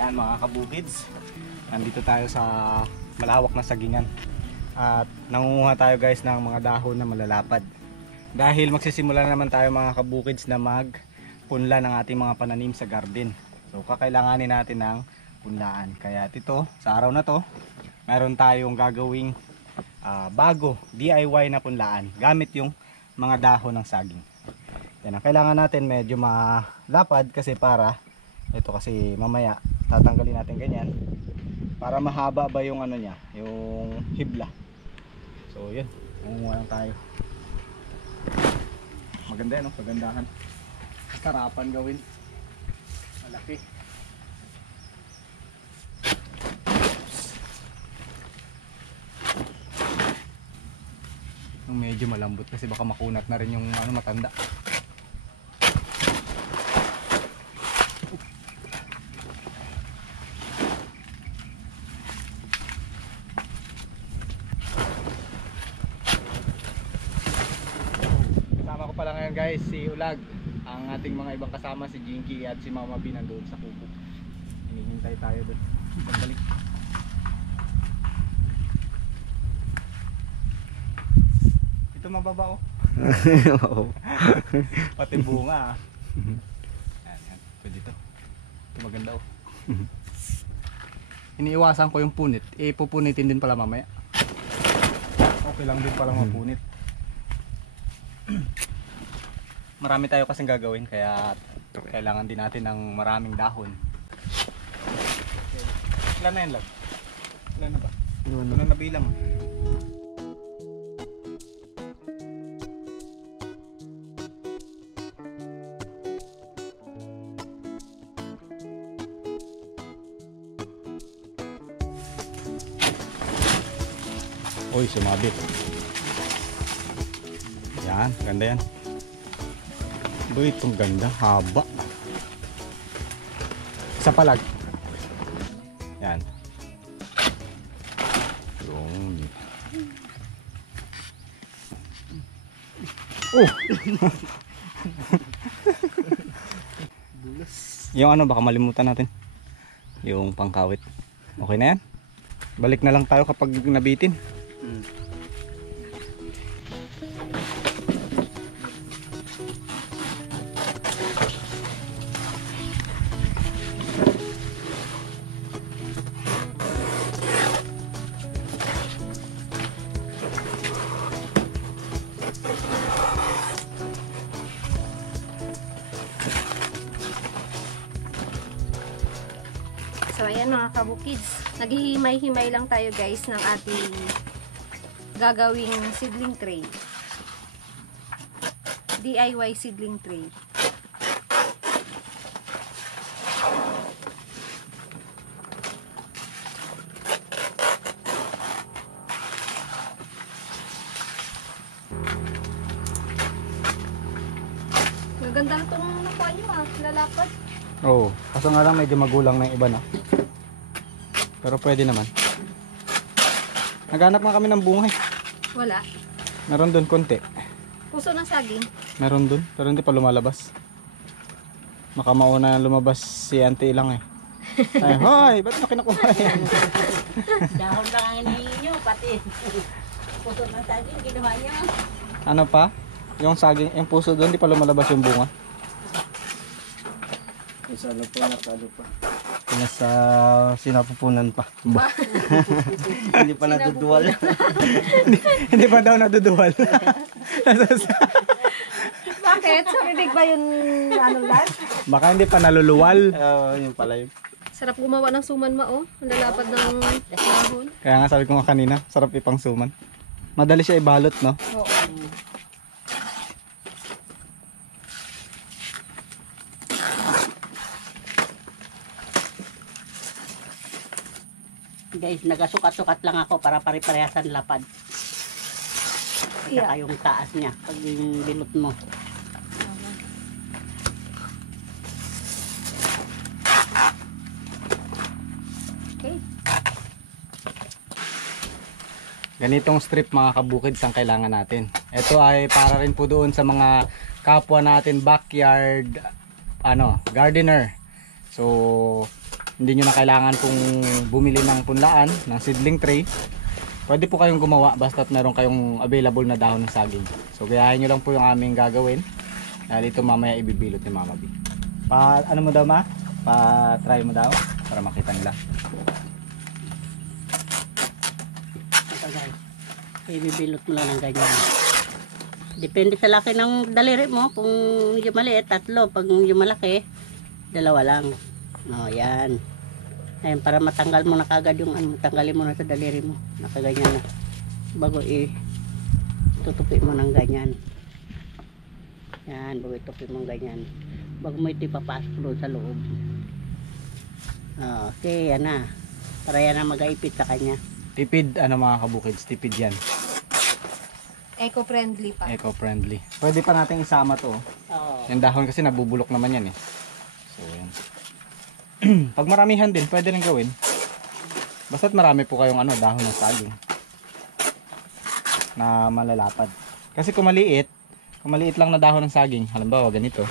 Ayan mga kabukids, nandito tayo sa malawak na sagingan at nangunguha tayo guys ng mga dahon na malalapad dahil magsisimula na naman tayo mga kabukids na magpunla ng ating mga pananim sa garden. So kakailanganin natin ng punlaan, kaya ito sa araw na to meron tayong gagawing bago DIY na punlaan gamit yung mga dahon ng saging. Yan ang kailangan natin, medyo malapad kasi para ito, kasi mamaya tatanggalin natin ganyan para mahaba ba yung ano niya, yung hibla. So yun, mangunguha lang tayo. Maganda yan, no? Pagandahan, sarapan gawin, malaki. Yung medyo malambot kasi baka makunat na rin yung ano, matanda. Guys, si Ulag, ang ating mga ibang kasama, si Jinky at si Mama B nandoon sa kuko. Hinihintay tayo doon. Pagbalik. Ito mababa oh. Pati bunga. Yan, pwede ito. Ito maganda oh. Iniiwasan ko yung punit. Pupunitin din pala mamaya. Okay lang din pala mapunit. Marami tayo kasing gagawin kaya kailangan din natin ng maraming dahon. Okay. Ilan na yan, Lag? Ilan na ba? Ito na nabilang. Uy, sumabit. Yan, ganda yan. Uy, itong ganda, haba. Isa palag. Yan. Yung. Oh! Yung ano, baka malimutan natin. Yung pangkawit. Okay na yan? Balik na lang tayo kapag nabitin. So ayan mga kabukids, naghihimay-himay lang tayo guys ng ating gagawing seedling tray. DIY seedling tray. Maganda na itong nakuha nyo lalapad. Oo, kaso nga lang medyo magulang na yung iba na. Pero pwede naman. Naghanap nga kami ng bunga eh. Wala. Meron doon konti. Puso ng saging. Meron doon, pero hindi pa lumalabas. Makamauna lumabas si auntie lang eh. Ay, hoy! Ba't mo kinukuha yan? Dahon lang ang hinihingi nyo, pati puso ng saging, ginawa nyo. Ano pa? Yung saging, yung puso doon, hindi pa lumalabas yung bunga. Salo po, nakalo pa. Nasa sinapupunan pa. Hindi pa naduduwal. Hindi pa daw naduduwal. Bakit? Sa bibig ba yun ano lang? Baka hindi pa naluluwal. Yun pala yun. Sarap gumawa ng suman ma oh. Ang lalapad ng dahon. Kaya nga sabi ko nga kanina, sarap ipang suman. Madali siya ibalot, no? Oo. Guys, nagasukat-sukat lang ako para pare-parehasan lapad. At saka yung taas niya, pag yung bilot mo. Okay. Ganitong strip mga kabukids ang kailangan natin. Ito ay para rin po doon sa mga kapwa natin backyard gardener. So hindi nyo na kailangan pong bumili ng punlaan, ng seedling tray. Pwede po kayong gumawa basta't meron kayong available na dahon ng saging. So gayahin nyo lang po yung aming gagawin. Dahil ito mamaya ibibilot ni Mama B. Ano mo daw ma? Pa-try mo daw para makita nila. Ito guys, ibibilot mo lang ng ganyan. Depende sa laki ng daliri mo. Kung yung maliit, 3. Pag yung malaki, 2 lang. O, yan. Ayun, para matanggal mo na kagad yung tanggalin mo na sa daliri mo. Nakaganyan na. Bago tutupi mo ng ganyan. Yan, bago itupi mo ng ganyan. Bago mo ito ipapasok doon sa loob. Okay, yan na. Para yan na mag-aipit sa kanya. Tipid, mga kabukids, tipid yan. Eco-friendly pa. Eco-friendly. Pwede pa natin isama to. Oo. Yung dahon kasi nabubulok naman yan eh. So yan. Pag maramihan din, pwede rin gawin. Basta't marami po kayong dahon ng saging na malalapad. Kasi kung maliit lang na dahon ng saging, halimbawa ganito.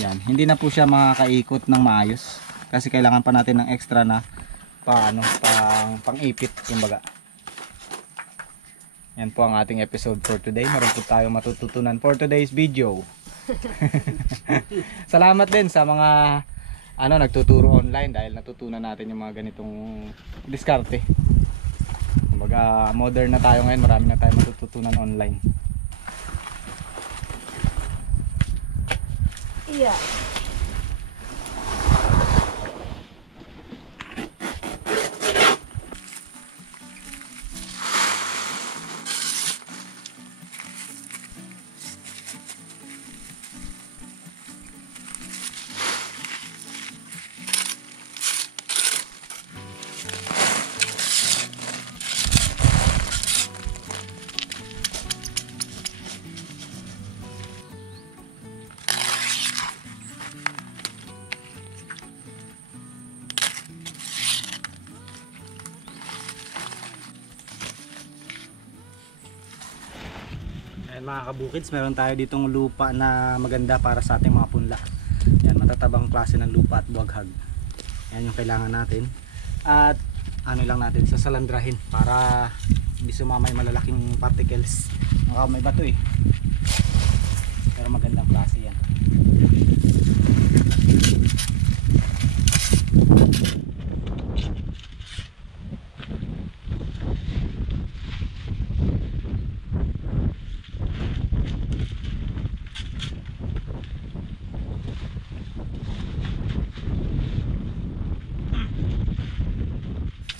Yan, hindi na po siya makakaikot ng maayos. Kasi kailangan pa natin ng extra na pang-ipit, kumbaga. Yan po ang ating episode for today. Meron po tayong matututunan for today's video. Salamat din sa mga nagtuturo online dahil natutunan natin yung mga ganitong diskarte. Kumbaga modern na tayo ngayon, marami na tayong matututunan online. Yeah. Ayan mga kabukids, meron tayo ditong lupa na maganda para sa ating mga punla. Yan, matatabang klase ng lupa at buwaghag. Yan yung kailangan natin. At lang natin, sasalandrahin para hindi sumama yung malalaking particles. May bato eh. Pero magandang klase yan.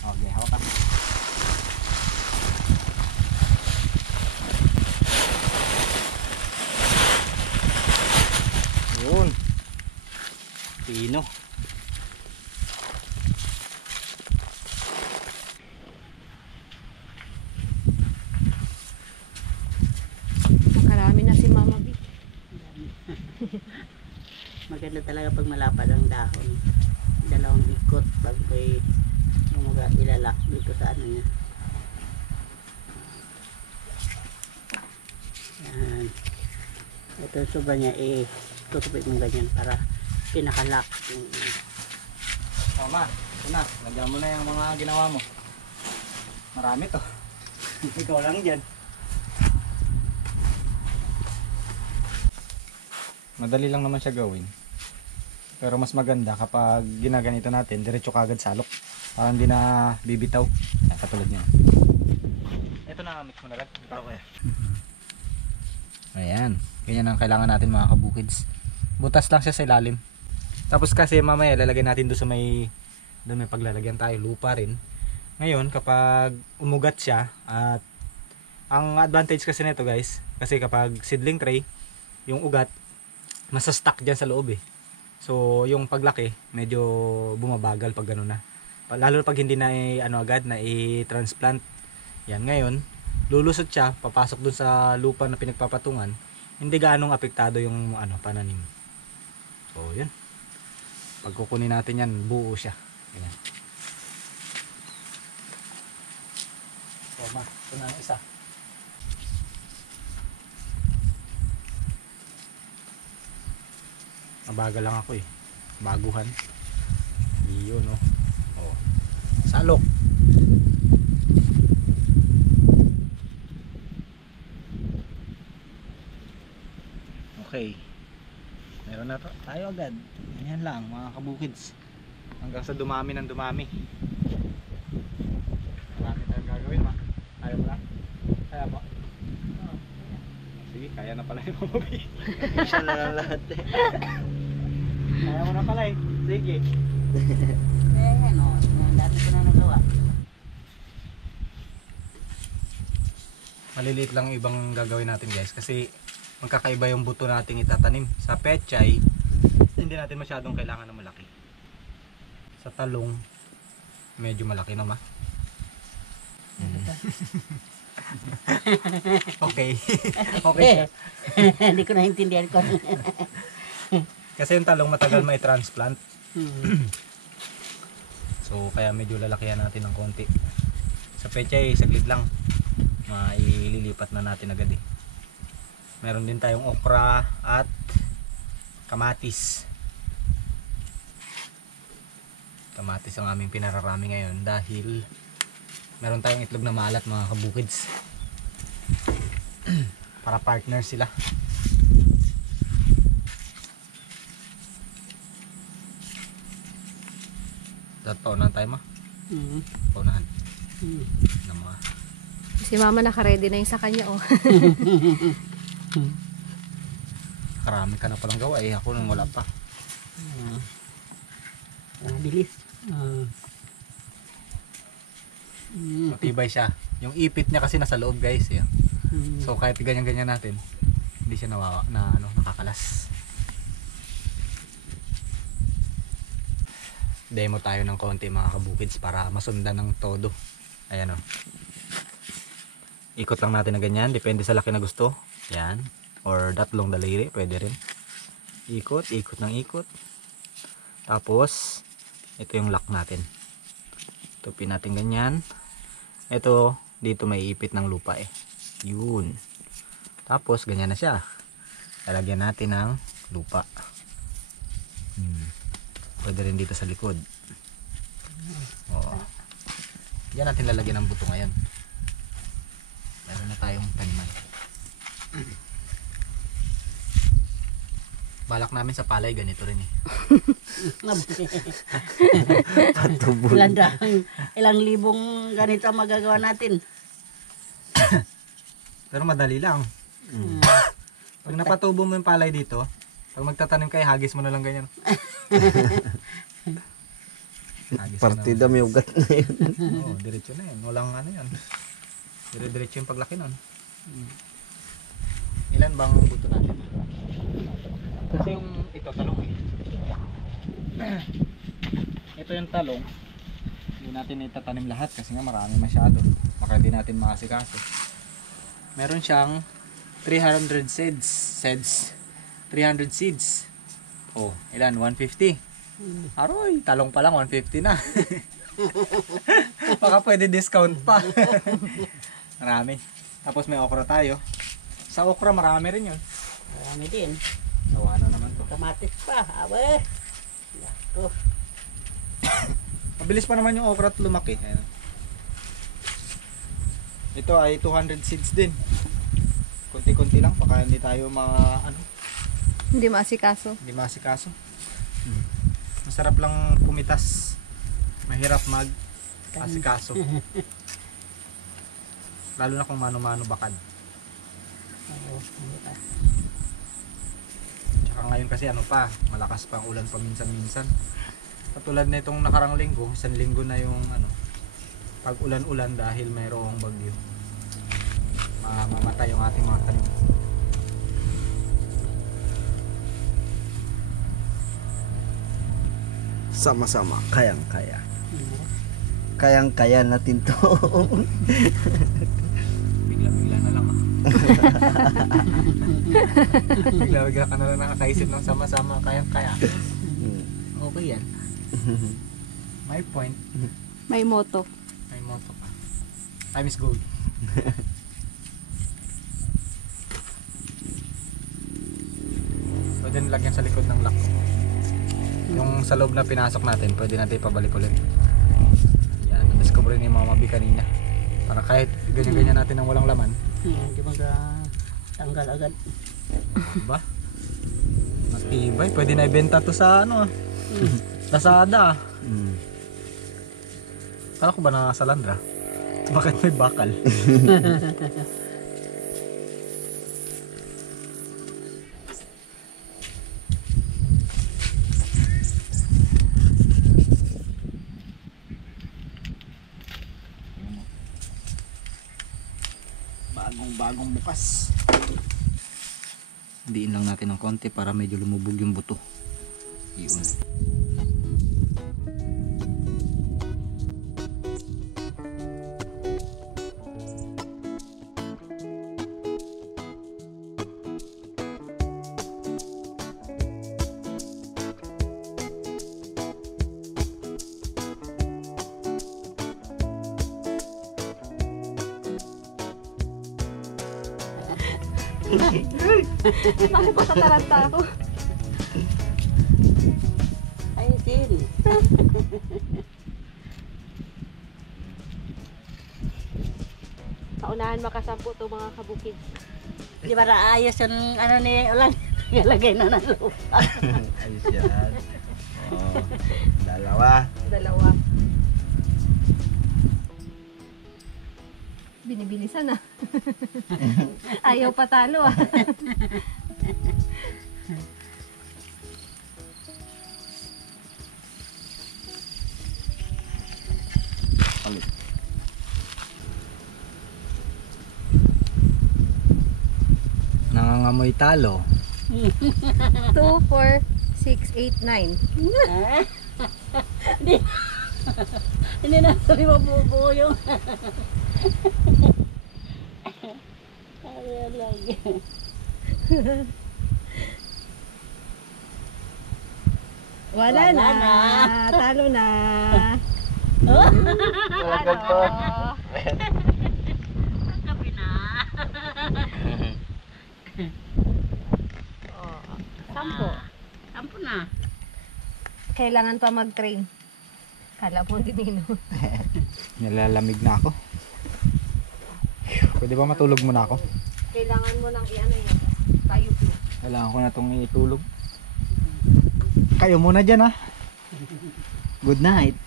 Okay, hawak ka. Yun. Pino. Nakarami na si Mama B. Maganda talaga pag malapad ang dahon. 2 ikot bago ko'y ilalak dito sa niya. Yan. Ito yung sobra niya tutupit mo ganyan para pinakalak. Tama, una, lagyan mo na yung mga ginawa mo. Marami to. Ikaw lang dyan. Madali lang naman siya gawin. Pero mas maganda kapag ginaganito natin, diretso kagad salok. Para hindi na bibitaw. Katulad niya. Ito na, mix mo na lang. Okay. Ayan. Ganyan ang kailangan natin mga kabukids. Butas lang siya sa ilalim. Tapos kasi mamaya lalagay natin doon sa may paglalagyan tayo, lupa rin. Ngayon kapag umugat siya, at ang advantage kasi nito guys, kasi kapag seedling tray, yung ugat masa-stuck dyan sa loob eh. So yung paglaki medyo bumabagal pag gano'n na. Lalo pag hindi na agad na i-transplant. Yan, ngayon lulusot siya, papasok dun sa lupa na pinagpapatungan. Hindi gaanong apektado yung pananim. So yun. Pag kukunin natin yan, buo siya. Ganyan. So ito na ang isa. Mabagal lang ako eh. Baguhan. Yun oh. Oh. Salok. Okay. Meron na tayo agad. Ganyan lang mga kabukids. Hanggang sa dumami ng dumami. Marami tayong gagawin ma. Kaya mo lang? Kaya mo? Sige, kaya na pala yung mabubi. Siya na lang lahat eh. Kaya mo na pala eh. Sige. Ano, dati ko na nagawa. Maliliit lang yung ibang gagawin natin guys. Kasi magkakaiba yung buto nating itatanim. Sa pechay, hindi natin masyadong kailangan na malaki. Sa talong, medyo malaki na ma. Okay. Okay siya. Hindi ko naintindihan ko. Kasi yung talong matagal may transplant. Hmm. So kaya medyo lalakihan natin ng konti. Sa pechay, saglit lang. Maililipat na natin agad eh. Meron din tayong okra at kamatis. Kamatis ang aming pinararami ngayon dahil meron tayong itlog na maalat mga kabukids. Para partner sila. Paunahan tayo ma? Paunahan. Na mga. Si mama naka-ready na yung sa kanya oh. Karami ka na palang gawa eh. Ako nang wala pa. Bilis. Matibay siya. Yung ipit niya kasi nasa loob guys eh. So kahit ganyan-ganyan natin, hindi siya nakakalas. Demo tayo ng konti mga kabukids para masundan ng todo. Ayan o. Ikot lang natin na ganyan. Depende sa laki na gusto. Yan. Or tatlong daliri. Pwede rin. Ikot. Ikot ng ikot. Tapos, ito yung lock natin. Tupin natin ganyan. Ito, dito may ipit ng lupa eh. Yun. Tapos, ganyan na siya. Lalagyan natin ng lupa. Pwede rin dito sa likod. Oo. Diyan natin lalagyan ng buto ngayon. Meron na tayong taniman. Balak namin sa palay ganito rin eh. Ilang libong ganito ang magagawa natin. Pero madali lang. Pag napatubo mo yung palay dito, pag magtatanim kayo, hagis mo na lang ganyan. Partida may ugat na yun. Oo, diretso na yun. Walang ano yan. Dire-diretso yung paglaki nun. Ilan bang buto natin? Kasi yung ito talong eh. Ito yung talong. Hindi natin itatanim lahat kasi nga marami masyado. Baka hindi natin makasikaso. Meron siyang 300 seeds. 300 seeds. Oh, ilan? 150. Aroy, talong pa lang 150 na. Baka pwede discount pa. Marami. Tapos may okra tayo. Sa okra marami rin yun. Marami din. Sawa na naman to. Kamatis pa. Awe. Lako. Mabilis pa naman yung okra at lumaki. Ayan. Ito ay 200 seeds din. Kunti-kunti lang. Baka hindi tayo Hindi maasikaso. hindi masikaso. Masarap lang kumitas. Mahirap mag-asikaso. Lalo na kung mano-mano bakad. Oo. Tsaka ngayon kasi malakas pa ang ulan paminsan-minsan. Katulad na itong nakarang linggo, isang linggo na yung pag ulan-ulan dahil mayroong bagyo. Mamatay yung ating mga tanim. Sama-sama, kayang-kaya. Kayang-kaya natin to. Bigla-bigla na lang Bigla-bigla ka na lang nakakaisip ng sama-sama kayang-kaya. Okay yan. May point. May moto. May motto pa. Time is gold. Pwede nilagyan sa likod ng lock. Yung sa loob na pinasok natin, pwede natin pabalik ulit. Yan, discover ni Mama B kanina. Para kahit ganyan-ganyan natin ang walang laman. Hindi tanggal agad. Diba? Matibay, pwede na ibenta to sa ano ah. Lazada. Kala ko ba na sa Landra? Bakit may bakal? Bagong bukas. Diin lang natin ng konti para medyo lumubog yung buto. Iyon. Bakit pa tataranta ako? Ay, din. Paunahan makasampu to mga kabukid. Di ba naayos yung ano ni Ulan? Nilagay na ng lupa. Ayos yan. Oh, dalawa. Dalawa. Binibilisan ah. Ayaw patalo ah. Palit. Nangangamoy talo. 2, 4, 6, 8, 9. Hindi na sabi mabubuo yung ayan lang. Wala na. Talo na. Talagang to. Gabi na. Sampo. Sampo na. Kailangan pa mag-train. Kala mo dinino. Nilalamig na ako. Pwede ba matulog muna ako? Kailangan mo nang i-ano yun. Tayo po. Kailangan ko na itong itulog. Kayo muna dyan ah. Good night.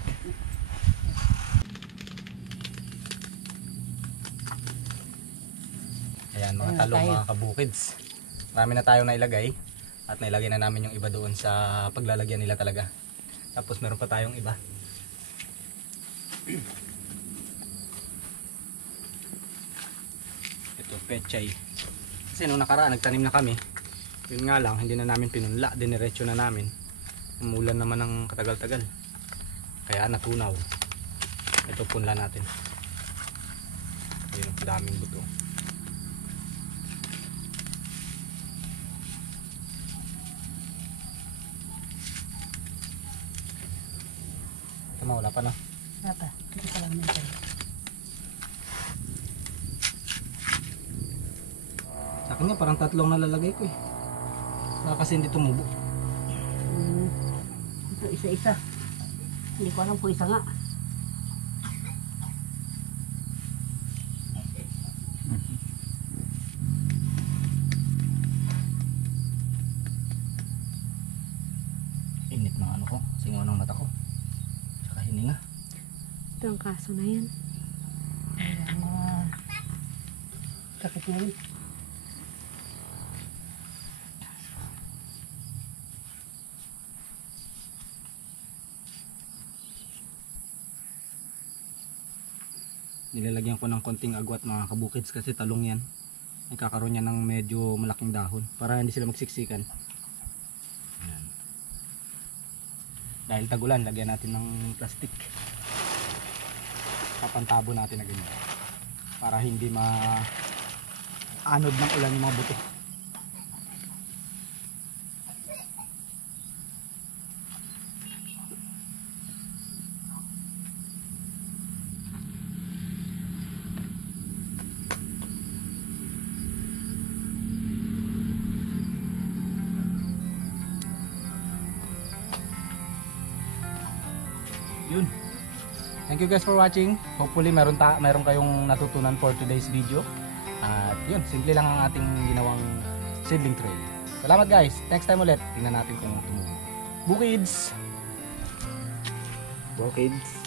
Ayan mga talong, mga kabukids. Marami na tayong nailagay. At nailagay na namin yung iba doon sa paglalagyan nila talaga. Tapos meron pa tayong iba. Ito, pechay. Kasi nung nakaraan, nagtanim na kami. Yun nga lang, hindi na namin pinunla. Diniretso na namin. Umulan naman ng katagal-tagal. Kaya natunaw. Ito punla natin. Ayun, daming buto. Tama, wala pa na. Apa? Ito pa lang nito. Sa akin nga, parang tatlong nalalagay ko eh. Baka kasi hindi tumubo. Ito isa-isa. Hindi ko alam kung isa nga. Init ng ano ko, singaw ng mata ko. Tsaka hininga. Ito ang kaso na yan. Sakit mo yun. Nilalagyan ko ng konting agwat mga kabukids kasi talong yan. Nagkakaroon yan ng medyo malaking dahon para hindi sila magsiksikan. Ayan. Dahil tagulan, lagyan natin ng plastic. Papantabo natin na ganyan para hindi ma-anod ng ulan yung mga buto. Thank you guys for watching. Hopefully meron kayong natutunan for today's video. At yun, simple lang ang ating ginawang seedling tray. Salamat guys. Next time ulit, tingnan natin kung tumubo. Bukids! Bukids.